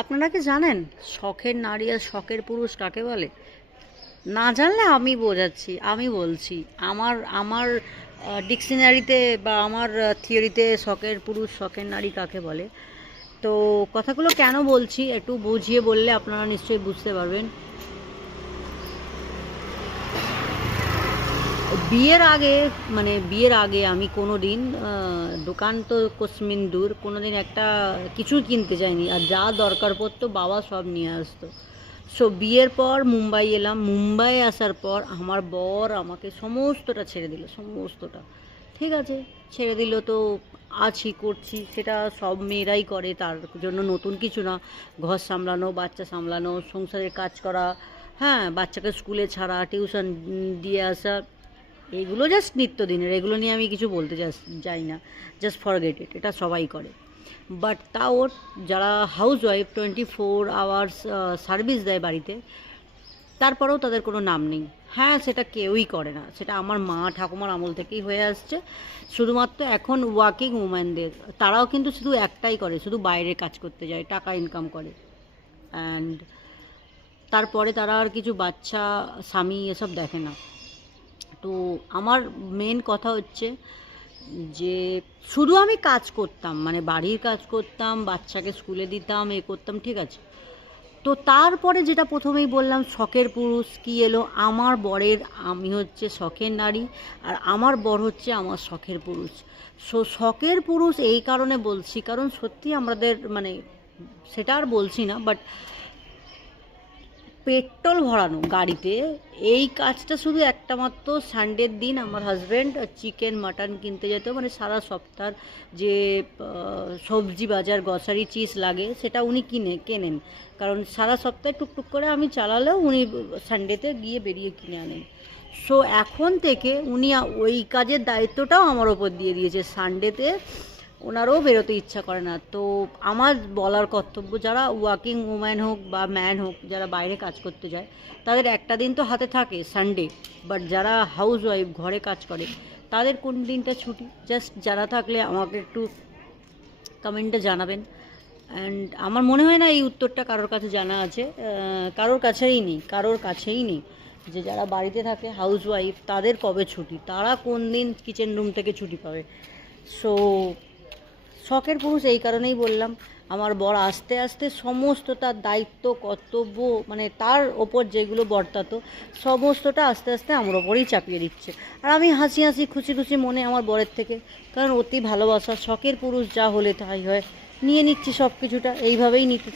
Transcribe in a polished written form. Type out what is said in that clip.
আপনারা কি জানেন শখের নারী আর শখের পুরুষ কাকে বলে? না জানলে আমি বোঝাচ্ছি, আমি বলছি। আমার আমার ডিকশনারিতে বা আমার থিওরিতে শখের পুরুষ শখের নারী কাকে বলে। তো কথাগুলো কেন বলছি একটু বুঝিয়ে বললে আপনারা নিশ্চয়ই বুঝতে পারবেন। বিয়ের আগে আমি কোনো দিন দোকান তো কসমিন দূর, কোনো দিন একটা কিছু কিনতে যাইনি, আর যা দরকার পড়তো বাবা সব নিয়ে আসতো। সো বিয়ের পর মুম্বাই এলাম, মুম্বাই আসার পর আমার বর আমাকে সমস্তটা ছেড়ে দিল, সমস্তটা। ঠিক আছে, ছেড়ে দিল তো আছি, করছি, সেটা সব মেয়েরাই করে, তার জন্য নতুন কিছু না। ঘর সামলানো, বাচ্চা সামলানো, সংসারের কাজ করা, হ্যাঁ, বাচ্চাকে স্কুলে ছাড়া, টিউশন দিয়ে আসা, এগুলো জাস্ট নিত্যদিনের, এগুলো নিয়ে আমি কিছু বলতে যাই না। জাস্ট ফরগেট ইট, এটা সবাই করে। বাট তাও যারা হাউস ওয়াইফ 24 আওয়ার্স সার্ভিস দেয় বাড়িতে, তারপরেও তাদের কোনো নাম নেই। হ্যাঁ, সেটা কেউই করে না, সেটা আমার মা ঠাকুমার আমল থেকেই হয়ে আসছে। শুধুমাত্র এখন ওয়ার্কিং উম্যানদের, তারাও কিন্তু শুধু একটাই করে, শুধু বাইরে কাজ করতে যায়, টাকা ইনকাম করে। অ্যান্ড তারপরে তারা আর কিছু বাচ্চা, স্বামী এসব দেখে না। তো আমার মেন কথা হচ্ছে যে শুধু আমি কাজ করতাম, মানে বাড়ির কাজ করতাম, বাচ্চাকে স্কুলে দিতাম, এ করতাম, ঠিক আছে। তো তারপরে যেটা প্রথমেই বললাম, শখের পুরুষ কি এলো, আমার বরের, আমি হচ্ছে শখের নারী, আর আমার বর হচ্ছে আমার শখের পুরুষ। সো শখের পুরুষ এই কারণে বলছি, কারণ সত্যি আমাদের মানে, সেটা আর বলছি না, বাট পেট্রোল ভরানো গাড়িতে, এই কাজটা শুধু একটা মাত্র সানডের দিন আমার হাজব্যান্ড চিকেন মাটন কিনতে যেত, মানে সারা সপ্তাহ যে সবজি বাজার গ্রসারি চিজ লাগে সেটা উনি কেনেন, কারণ সারা সপ্তাহে টুকটুক করে আমি চালালেও উনি সানডেতে গিয়ে বেরিয়ে কিনে আনেন। সো এখন থেকে উনি ওই কাজের দায়িত্বটাও আমার ওপর দিয়ে দিয়েছে। সানডেতে ওনারও বেরোতে ইচ্ছা করে না। তো আমার বলার কর্তব্য, যারা ওয়ার্কিং উম্যান হোক বা ম্যান হোক, যারা বাইরে কাজ করতে যায়, তাদের একটা দিন তো হাতে থাকে সানডে। বাট যারা হাউস ওয়াইফ, ঘরে কাজ করে, তাদের কোন দিনটা ছুটি, জাস্ট যারা থাকলে আমাকে একটু কমেন্টে জানাবেন। অ্যান্ড আমার মনে হয় না এই উত্তরটা কারোর কাছে জানা আছে, কারোর কাছেই নেই যে যারা বাড়িতে থাকে হাউস ওয়াইফ, তাদের কবে ছুটি, তারা কোন দিন কিচেন রুম থেকে ছুটি পাবে। সো শখের পুরুষ এই কারণেই বললাম, আমার বর আস্তে আস্তে সমস্ত তার দায়িত্ব কর্তব্য, মানে তার ওপর যেগুলো বর্তাতো, সমস্তটা আস্তে আস্তে আমার ওপরেই চাপিয়ে দিচ্ছে। আর আমি হাসি হাসি খুশি খুশি মনে আমার বরের থেকে, কারণ অতি ভালোবাসা, শখের পুরুষ যা হলে তাই হয়, নিয়ে নিচ্ছি সব কিছুটা, এইভাবেই নিতে